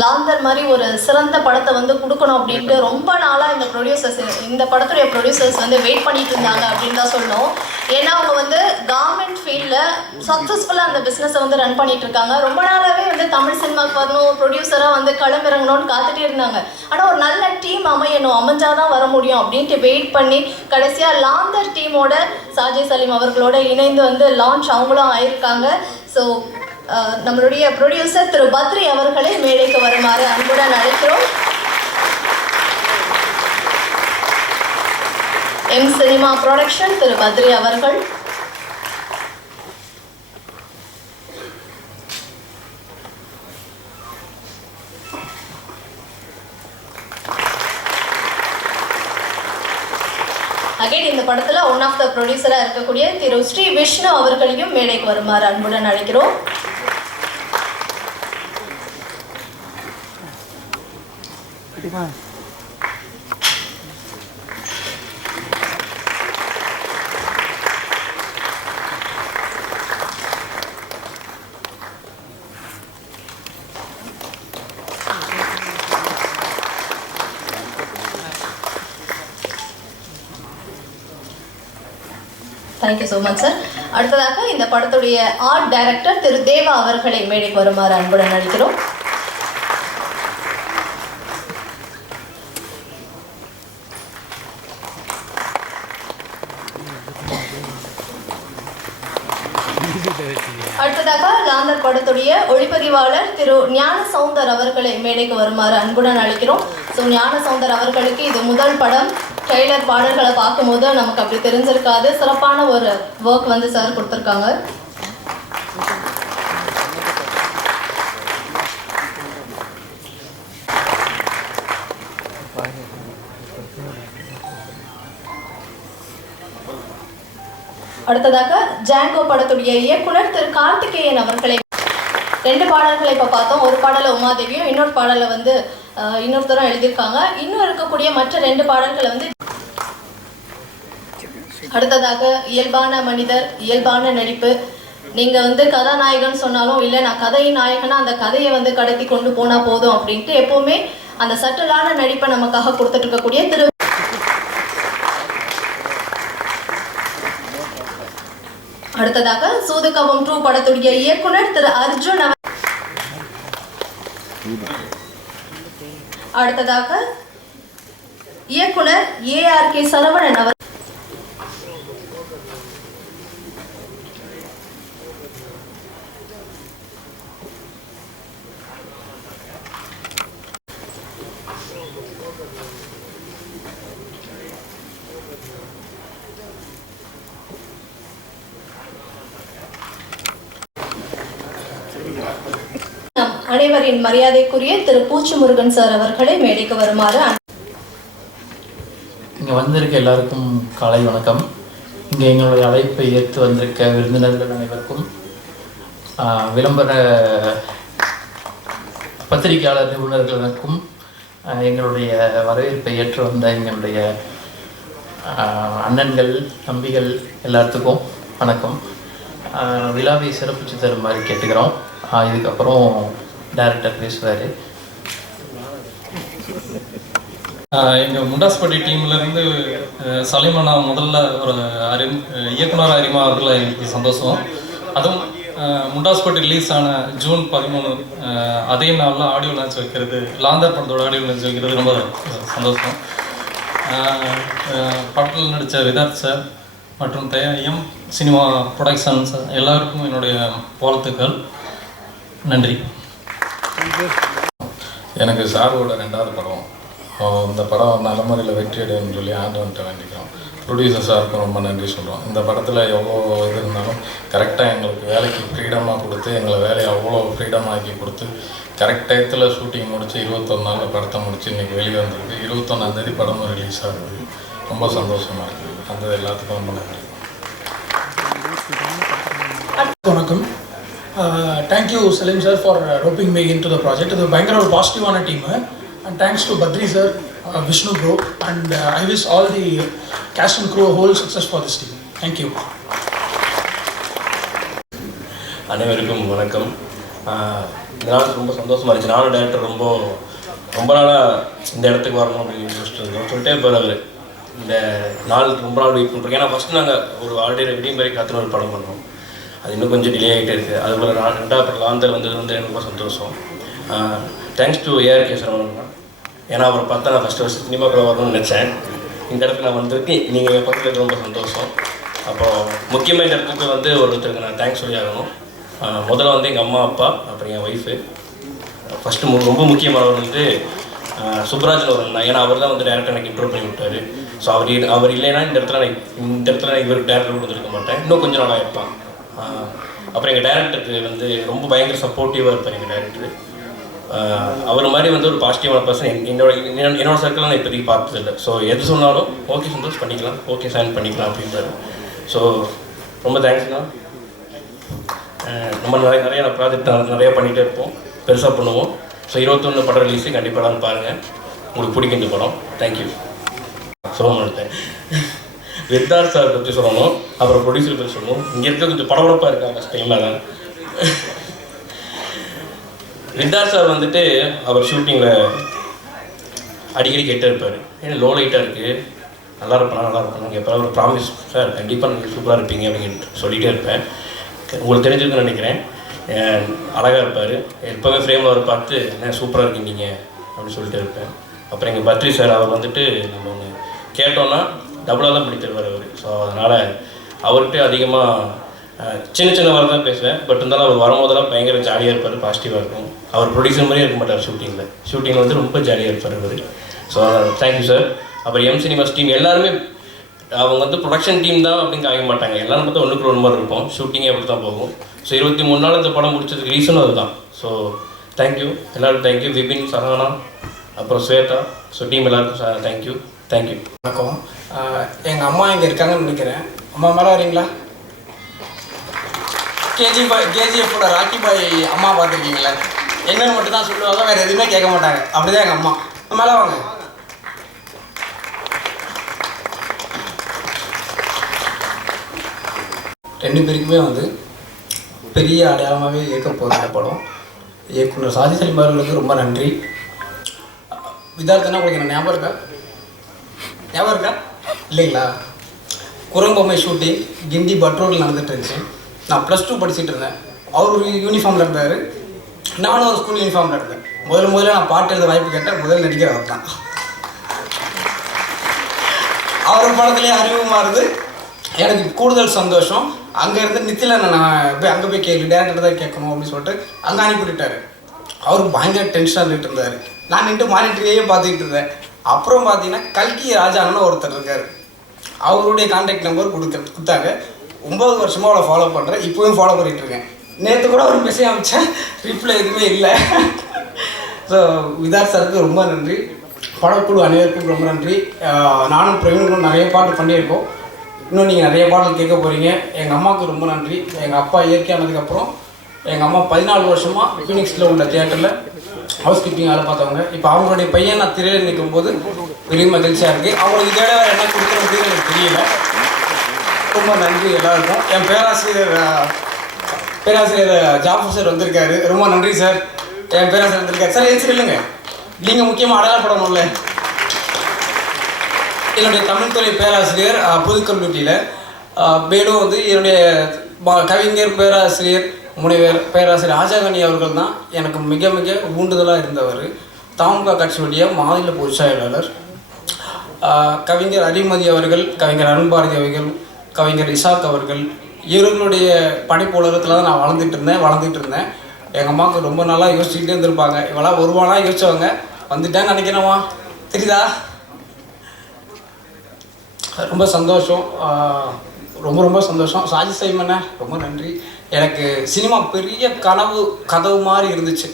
லாந்தர் மாதிரி ஒரு சிறந்த படத்தை வந்து கொடுக்கணும் அப்படின்ட்டு ரொம்ப நாளாக இந்த படத்துடைய ப்ரொடியூசர்ஸ் வந்து வெயிட் பண்ணிட்டு இருந்தாங்க அப்படின்னு தான் சொல்லணும். ஏன்னா அவங்க வந்து கவர்மெண்ட் ஃபீல்டில் சக்ஸஸ்ஃபுல்லாக அந்த பிஸ்னஸை வந்து ரன் பண்ணிட்டு இருக்காங்க. ரொம்ப நாளாகவே வந்து தமிழ் சினிமாவுக்கு வரணும், ப்ரொடியூசராக வந்து களமிறங்கணும்னு காத்துட்டே இருந்தாங்க. ஆனால் ஒரு நல்ல டீம் அமைஞ்சாதான் வர முடியும் அப்படின்ட்டு வெயிட் பண்ணி கடைசியாக லாந்தர் டீமோட சாஜி சலீம் அவர்களோட இணைந்து வந்து லான்ச் அவங்களும் ஆயிருக்காங்க. ஸோ நம்மளுடைய ப்ரொடியூசர் திரு பத்ரி அவர்களை மேடைக்கு வருமாறு அன்புடன் அழைக்கிறோம். எம் சினிமா ப்ரொடக்ஷன் திரு பத்ரி அவர்கள். அகைன் இந்த படத்துல ஒன் ஆஃப் த ப்ரொடியூசரா இருக்கக்கூடிய திரு ஸ்ரீ விஷ்ணு அவர்களையும் மேடைக்கு வருமாறு அன்புடன் அழைக்கிறோம். Thank you so much sir. அடுத்ததாக இந்த படத்துடைய ஆர்ட் டைரக்டர் திரு தேவா அவர்களை மேடைக்கு வருமாறு அன்புடன் அழைக்கிறோம். அடுத்ததாக லாந்தர் படத்துடைய ஒளிப்பதிவாளர் திரு ஞான சௌந்தர் அவர்களை மேடைக்கு வருமாறு அன்புடன் அழைக்கிறோம். ஸோ ஞான சௌந்தர் அவர்களுக்கு இது முதல் படம். ட்ரெய்லர் பாடல்களை பார்க்கும்போது நமக்கு அப்படி தெரிஞ்சிருக்காது. சிறப்பான ஒரு ஒர்க் வந்து சார் கொடுத்துருக்காங்க. அடுத்ததாக ஜாங்கோ படத்துடைய இயக்குனர் திரு கார்த்திகேயன் அவர்களை 2 பாடல்களை இப்போ பார்த்தோம். ஒரு பாடலை உமாதேவியும் இன்னொரு பாடலை வந்து இன்னொருத்தரும் எழுதியிருக்காங்க. இன்னும் இருக்கக்கூடிய மற்ற 2 பாடல்களை வந்து அடுத்ததாக இயல்பான மனிதர், இயல்பான நடிப்பு. நீங்கள் வந்து கதாநாயகன் சொன்னாலும் இல்லை, நான் கதையின் நாயகனா அந்த கதையை வந்து கடத்தி கொண்டு போனால் போதும் அப்படின்ட்டு எப்போவுமே அந்த சட்டலான நடிப்பை நமக்காக கொடுத்துட்டு இருக்கக்கூடிய திரு அடுத்ததாக சூதுகவும் 2 படத்துடைய இயக்குனர் திரு அர்ஜுன். அடுத்ததாக இயக்குனர் ARK சரவணன் அவர். அனைவரின் மரியாதைக்குரிய திரு பூச்சி முருகன் சார் அவர்களை மேடைக்கு வருமாறு. இங்கே வந்திருக்க எல்லாருக்கும் காலை வணக்கம். இங்கே எங்களுடைய அழைப்பை ஏற்று வந்திருக்க விருந்தினர்கள் அனைவருக்கும், விளம்பர பத்திரிகையாளர் நிபுணர்களுக்கும், எங்களுடைய வரவேற்பை ஏற்று வந்த எங்களுடைய அண்ணன்கள் தம்பிகள் எல்லாத்துக்கும் வணக்கம். விழாவை சிறப்பிச்சு தருமாறு கேட்டுக்கிறோம். இதுக்கப்புறம் டைரக்டர் பேசுவார். எங்கள் முண்டாஸ்பட்டி டீம்லேருந்து சலீமண்ணா முதல்ல ஒரு இயக்குனர் அறிமுகத்தில் எங்களுக்கு சந்தோஷம். அதுவும் முண்டாஸ்பட்டி ரிலீஸ் ஆன ஜூன் 13 அதே நாளில் ஆடியோ லான்ச் வைக்கிறது, லாந்தர் படத்தோட ஆடியோ லான்ச் வைக்கிறது ரொம்ப சந்தோஷம். படத்தில் நடித்த விதார்த் சார் மற்றும் எம் சினிமா ப்ரொடக்ஷன்ஸ் எல்லாருக்கும் என்னுடைய வாழ்த்துக்கள். நன்றி. எனக்கு சாரோட 2வது படம். இந்த படம் நல்ல முறையில் வெற்றி அடையணும்னு சொல்லி ஆண்டவன்கிட்ட வேண்டிக்கிறோம். ப்ரொடியூசர் சாருக்கும் ரொம்ப நன்றி சொல்கிறோம். இந்த படத்தில் எவ்வளோ இது இருந்தாலும் கரெக்டாக எங்களுக்கு வேலைக்கு ஃப்ரீடமாக கொடுத்து, எங்களை வேலையை அவ்வளோ ஃப்ரீடமாக்கி கொடுத்து, கரெக்ட் டயத்தில் ஷூட்டிங் முடித்து 21 நாளில் படத்தை முடித்து இன்றைக்கி வெளியே வந்திருக்கு. 21ஆம் படமும் ரிலீஸ் ஆகுது. ரொம்ப சந்தோஷமாக இருக்குது. அந்த எல்லாத்துக்கும் ரொம்ப நன்றி. வணக்கம். Thank you Saleem sir for roping me in to the project. இது பயங்கர ஒரு பாசிட்டிவான team. And thanks to Badri sir Vishnu bro, and I wish all the cast and crew whole success for this team. Thank you. அனைவருக்கும் வணக்கம். இந்த நாள் ரொம்ப சந்தோஷமாக இருந்துச்சு. நானும் டேரக்டர் ரொம்ப நாளாக இந்த இடத்துக்கு வரணும் அப்படின்னு யோசிச்சுட்டு இருந்தோம். சொல்லிட்டே போகிற அவர் இந்த நாள் ரொம்ப நாள் வெயிட் பண்ணுறோம். ஏன்னா ஃபஸ்ட்டு நாங்கள் ஒரு ஆல்ரெடி விடியும் வரை காத்துன்னு ஒரு படம் பண்ணோம். அது இன்னும் கொஞ்சம் டிலே ஆகிட்டே இருக்குது. அதுபோல் ரெண்டாவது படம் லாந்தர் வந்தது வந்து எனக்கு ரொம்ப சந்தோஷம். Thanks to ARK Saravanan. ஏன்னா அவரை பார்த்தா நான் ஃபஸ்ட்டு சினிமாக்குள்ளே வரணும்னு நினச்சேன். இந்த இடத்துக்கு நான் வந்திருக்கேன். நீங்கள் பக்கத்தில் ரொம்ப சந்தோஷம். அப்புறம் முக்கியமாக இந்த இடத்துக்கு வந்து ஒருத்தருக்கு நான் தேங்க்ஸ் சொல்லி ஆகணும். முதல்ல வந்து எங்கள் அம்மா அப்பா, அப்புறம் என் ஒய்ஃபு. ஃபஸ்ட்டு ரொம்ப முக்கியமானவர் வந்து சுப்ராஜன் ஒரு அண்ணா. ஏன்னா அவர் தான் வந்து டேரக்டர் எனக்கு இன்ட்ரோ பண்ணி விட்டார். ஸோ அவர் இல்லைன்னா இந்த இடத்துல நான் இவருக்கு டேரக்டர் கொடுத்துருக்க மாட்டேன். இன்னும் கொஞ்சம் நாளாக இருப்பான். அப்புறம் எங்கள் டேரக்டருக்கு வந்து ரொம்ப பயங்கர சப்போர்ட்டிவாக இருப்பார் எங்கள் டேரக்டர். அவர் மாதிரி வந்து ஒரு பாசிட்டிவான பர்சன் என்னோட சர்க்கிள் நான் இப்போதைக்கு பார்த்ததில்லை. ஸோ எது சொன்னாலும் ஓகே சந்தோஷ் பண்ணிக்கலாம், ஓகே சைன் பண்ணிக்கலாம் அப்படின்றாரு. ஸோ ரொம்ப தேங்க்ஸ்ண்ணா. நம்ம நிறைய ப்ராஜெக்ட் நிறையா பண்ணிகிட்டே இருப்போம், பெருசாக பண்ணுவோம். ஸோ 21 படம் ரிலீஸு கண்டிப்பாக எல்லாரும் பாருங்கள். உங்களுக்கு பிடிக்கும் இந்த படம். தேங்க்யூ. சொல்ல மாட்டேன். வித்தார் சார் பற்றி சொல்லணும், அப்புறம் ப்ரொடியூசர் பற்றி சொல்லணும். இங்கே இருக்க கொஞ்சம் படபடப்பாக இருக்காங்க ஃபஸ்ட் டைமில் தான். வித்தார் சார் வந்துட்டு அவர் ஷூட்டிங்கில் அடிக்கடி கேட்டே இருப்பார், ஏன்னா லோ லைட்டாக இருக்குது, நல்லா இருப்பேன் எப்போ ஒரு ப்ராமிஸ் சார் கண்டிப்பாக நீங்கள் சூப்பராக இருப்பீங்க அப்படின்னு சொல்லிகிட்டே இருப்பேன். உங்களுக்கு தெரிஞ்சிருக்குன்னு நினைக்கிறேன். அழகாக இருப்பார். எப்போவே ஃப்ரேமில் அவர் பார்த்து என்ன சூப்பராக இருக்கீங்க அப்படின்னு சொல்லிட்டு இருப்பேன். அப்புறம் எங்கள் பத்ரி சார் அவர் வந்துட்டு நம்ம ஒன்று கேட்டோன்னா டபுளாக தான் பண்ணி தருவார் அவர். ஸோ அதனால் அவர்கிட்ட அதிகமாக சின்ன வாரம் தான் பேசுவேன். பட் இருந்தாலும் அவர் வரும்போதெல்லாம் பயங்கர ஜாலியாக இருப்பார், பாசிட்டிவாக இருக்கும். அவர் ப்ரொடியூசர் மாதிரியே இருக்க மாட்டார் ஷூட்டிங்கில் வந்து ரொம்ப ஜாலியாக இருப்பார் அவர். So thank you sir. அப்புறம் எம் சினிமாஸ் டீம் எல்லாருமே அவங்க வந்து ப்ரொடக்ஷன் டீம் தான் அப்படின்னு ஆக மாட்டாங்க. எல்லாரும் பார்த்தா ஒன்றுக்கு ஒரு மாதிரி இருக்கும். ஷூட்டிங்கே அப்படி தான் போகும். ஸோ 23 நாள் இந்த படம் முடிச்சதுக்கு ரீசனும் அதுதான். ஸோ தேங்க்யூ எல்லோரும். தேங்க்யூ விபின், சஹானா, அப்புறம் ஸ்வேதா. ஸோ டீம் எல்லாருக்கும் தேங்க்யூ. வணக்கம். எங்கள் அம்மா இங்கே இருக்காங்கன்னு நினைக்கிறேன். அம்மா மேலே வரீங்களா? கேஜிஎஃபோட ராக்கி பாய் அம்மா பார்த்துருக்கீங்களா? என்னன்னு மட்டும் தான் சொல்லுவாங்க, வேறு எதுவுமே கேட்க மாட்டாங்க. அப்படி தான் எங்கள் அம்மா. மேலே வாங்க. ரெண்டு பேருக்குமே வந்து பெரிய அடையாளமாகவே இயக்க போகிற இந்த படம். இயக்குனர் சாதி சலீம் அவர்களுக்கு ரொம்ப நன்றி. விதார்த்தனா உங்களுக்கு என்ன ஞாபகம் இருக்கா? இல்லைங்களா? குரம்பொம்மை ஷூட்டிங் கிண்டி பட்ரோடில் நடந்துட்டு இருந்துச்சு. நான் +2 படிச்சுட்டு இருந்தேன். அவர் ஒரு யூனிஃபார்மில் இருந்தார், நானும் ஒரு ஸ்கூல் யூனிஃபார்மில் இருந்தேன். முதல்ல நான் பாட்டு எழுத வாய்ப்பு கேட்டேன். முதல் நடிகர் அவர் தான். அவர் படத்துலேயே அறிமுகமானது எனக்கு கூடுதல் சந்தோஷம். அங்கேருந்து நித்தில நான் போய் அங்கே போய் டேரக்டர் தான் கேட்கணும் அப்படின்னு சொல்லிட்டு அங்கே அனுப்பிவிட்டார். அவருக்கு பயங்கர டென்ஷனாக இருந்துகிட்டு இருந்தார். நான் நின்று மானிட்டரையே பார்த்துக்கிட்டு இருந்தேன். அப்புறம் பார்த்தீங்கன்னா கல்கி ராஜான்னு ஒருத்தர் இருக்கார். அவருடைய கான்டாக்ட் நம்பர் கொடுத்தாங்க. 9 வருஷமாக அவளை ஃபாலோ பண்ணுறேன். இப்போவும் ஃபாலோ பண்ணிகிட்ருக்கேன். நேற்று கூட ஒரு மெசேஜ் அனுப்பிச்சேன், ரிப்ளை எதுவுமே இல்லை. ஸோ விதார் சாருக்கு ரொம்ப நன்றி. படக்குழு அனைவருக்கும் ரொம்ப நன்றி. நானும் பிரவீனுக்கும் நிறைய பாட்டு பண்ணியிருக்கோம். இன்னும் நீங்கள் நிறைய பாடல் கேட்க போகிறீங்க. எங்கள் அம்மாவுக்கு ரொம்ப நன்றி. எங்கள் அப்பா இயற்கையானதுக்கப்புறம் எங்கள் அம்மா 14 வருஷமாக ஃபீனிக்ஸில் உள்ள தியேட்டரில் ஹவுஸ் கீப்பிங் வேலை பார்த்தவங்க. இப்போ அவங்களுடைய பையன் நான் திரையில் நிற்கும் போது பெரிய மகிழ்ச்சியாக இருக்குது. அவங்களுக்கு தேவை என்ன கொடுக்குறது எனக்கு தெரியல. ரொம்ப நன்றி எல்லாருக்கும். என் பேராசிரியர் ஜாஃபர் சார் வந்திருக்காரு. ரொம்ப நன்றி சார். என் பேராசிரியர் வந்திருக்காரு. சார் ஏன் சார் இல்லைங்க, நீங்கள் முக்கியமாக அடையாளப்படணும்ல. என்னுடைய தமிழ்துறை பேராசிரியர் புதுக்கல்லூரியில், மேலும் வந்து என்னுடைய கவிஞர் பேராசிரியர் முனைவர் பேராசிரியர் ஆஜாகனி அவர்கள் தான் எனக்கு மிக மிக ஊண்டுதலாக இருந்தவர். தமுக கட்சியுடைய மாநில பொதுச் செயலாளர். கவிஞர் அரிமதி அவர்கள், கவிஞர் அருண்பாரதி அவர்கள், கவிஞர் இசாக் அவர்கள், இவர்களுடைய படைப்பு உலகத்தில் தான் நான் வளர்ந்துட்டு இருந்தேன். எங்கள் அம்மாவுக்கு ரொம்ப நாளாக யோசிச்சுக்கிட்டே இருந்திருப்பாங்க. இவெல்லாம் வருவானாக யோசிச்சவங்க வந்துட்டேன்னு நினைக்கிறேம்மா, தெரியுதா? ரொம்ப சந்தோஷம், ரொம்ப சந்தோஷம். சாஜி சைமண்ணே ரொம்ப நன்றி. எனக்கு சினிமா பெரிய கதவு மாதிரி இருந்துச்சு.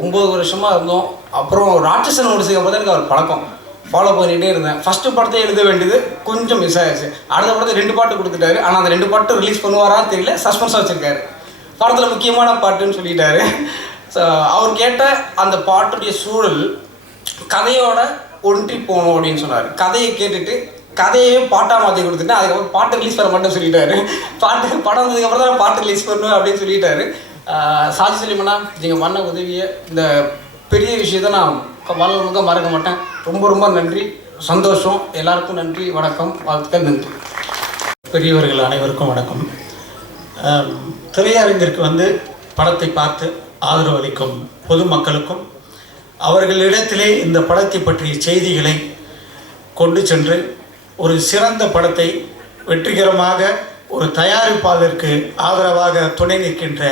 9 வருஷமாக இருந்தோம். அப்புறம் ராட்சசன் முடிச்சதுக்கு அப்புறம் தான் எனக்கு அவர் பழக்கம். ஃபாலோ பண்ணிகிட்டே இருந்தேன். ஃபஸ்ட்டு படத்தை எழுத வேண்டியது கொஞ்சம் மிஸ் ஆகிடுச்சு. அடுத்த படத்தை 2 பாட்டு கொடுத்துட்டாரு. ஆனால் அந்த 2 பாட்டு ரிலீஸ் பண்ணுவாரான்னு தெரியல, சஸ்பென்ஸாக வச்சுருக்காரு. படத்தில் முக்கியமான பாட்டுன்னு சொல்லிட்டாரு. ஸோ அவர் கேட்ட அந்த பாட்டுடைய சூழல் கதையோட ஒன்றி போகணும் அப்படின்னு சொன்னார். கதையை கேட்டுட்டு கதையையும் பாட்டாக மாற்றி கொடுத்துட்டு அதுக்கப்புறம் பாட்டு ரிலீஸ் பண்ண மட்டும் சொல்லிட்டாரு. படம் வந்ததுக்கப்புறம் தான் பாட்டு ரிலீஸ் பண்ணுவேன் அப்படின்னு சொல்லிட்டாரு. சாஜி சலீமண்ணா நீங்கள் பண்ண உதவியை இந்த பெரிய விஷயத்தை நான் வாழ்க்கை மறக்க மாட்டேன். ரொம்ப ரொம்ப நன்றி, சந்தோஷம். எல்லாருக்கும் நன்றி, வணக்கம், வாழ்த்துக்கள், நன்றி. பெரியவர்கள் அனைவருக்கும் வணக்கம். திரையரங்கிற்கு வந்து படத்தை பார்த்து ஆதரவு அளிக்கும் பொதுமக்களுக்கும் அவர்களிடத்திலே இந்த படத்தை பற்றிய செய்திகளை கொண்டு சென்று ஒரு சிறந்த படத்தை வெற்றிகரமாக ஒரு தயாரிப்பாளருக்கு ஆதரவாக துணை நிற்கின்ற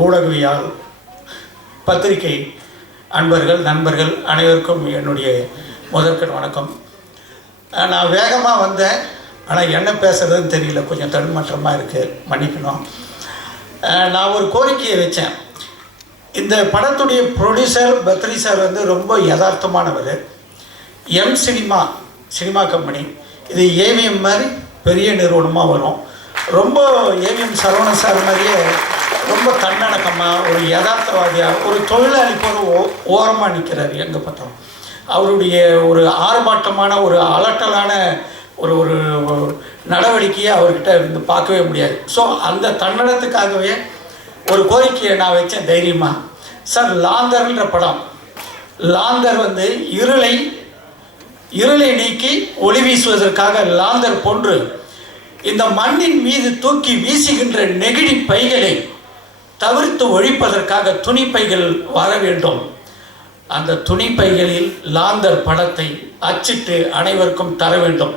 ஊடகவியல் பத்திரிகை அன்பர்கள் நண்பர்கள் அனைவருக்கும் என்னுடைய முதற்கண் வணக்கம். நான் வேகமாக வந்தேன், ஆனால் என்ன பேசுகிறதுன்னு தெரியல, கொஞ்சம் தடுமாற்றமாக இருக்குது, மன்னிக்கணும். நான் ஒரு கோரிக்கையை வச்சேன். இந்த படத்துடைய ப்ரொடியூசர் பத்ரி சார் வந்து ரொம்ப யதார்த்தமானவர். எம் சினிமா கம்பெனி, இது ஏவிஎம் மாதிரி பெரிய நிறுவனமாக வரும். ரொம்ப ஏவிஎம் சரவணன் சார் மாதிரியே ரொம்ப தன்னடக்கமாக ஒரு யதார்த்தவாதியாக ஒரு தொழிலாளி போல ஓரமாக நிற்கிறார். எங்கே பார்த்தோம் அவருடைய ஒரு ஆர்ப்பாட்டமான ஒரு அலட்டலான ஒரு ஒரு நடவடிக்கையை அவர்கிட்ட இருந்து பார்க்கவே முடியாது. ஸோ அந்த தன்னடத்துக்காகவே ஒரு கோரிக்கையை நான் வச்சேன் தைரியமாக. சார், லாந்தர்ன்ற படம், லாந்தர் வந்து இருளை நீக்கி ஒளி வீசுவதற்காக லாந்தர் போன்று இந்த மண்ணின் மீது தூக்கி வீசுகின்ற நெகிழி பைகளை தவிர்த்து ஒழிப்பதற்காக துணி பைகள் வர வேண்டும். அந்த துணி பைகளில் லாந்தர் படத்தை அச்சிட்டு அனைவருக்கும் தர வேண்டும்.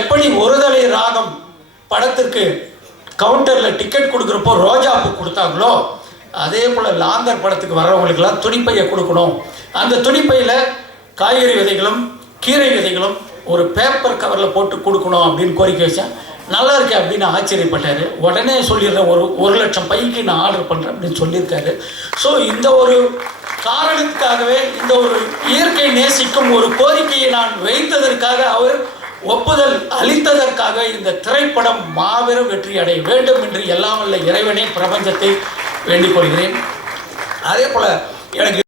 எப்படி ஒருதலை ராகம் படத்திற்கு கவுண்டரில் டிக்கெட் கொடுக்குறப்போ ரோஜாப்பூ கொடுத்தாங்களோ, அதே போல் லாந்தர் படத்துக்கு வர்றவங்களுக்கெல்லாம் துணிப்பையை கொடுக்கணும். அந்த துணிப்பையில் காய்கறி விதைகளும் கீரை விதைகளும் ஒரு பேப்பர் கவரில் போட்டு கொடுக்கணும் அப்படின்னு கோரிக்கை வச்சேன். நல்லா இருக்கே அப்படின்னு ஆச்சரியப்பட்டார். உடனே சொல்லிடுறேன், 1,00,000 பைக்கு நான் ஆர்டர் பண்ணுறேன் அப்படின்னு சொல்லியிருக்காரு. ஸோ இந்த ஒரு காரணத்துக்காகவே, இந்த ஒரு இயற்கை நேசிக்கும் ஒரு கோரிக்கையை நான் வைத்ததற்காக, அவர் ஒப்புதல் அளித்ததற்காக இந்த திரைப்படம் மாபெரும் வெற்றி அடைய வேண்டும் என்று எல்லாம் வல்ல இறைவனே பிரபஞ்சத்தை வேண்டிக் கொள்கிறேன். அதே போல் எனக்கு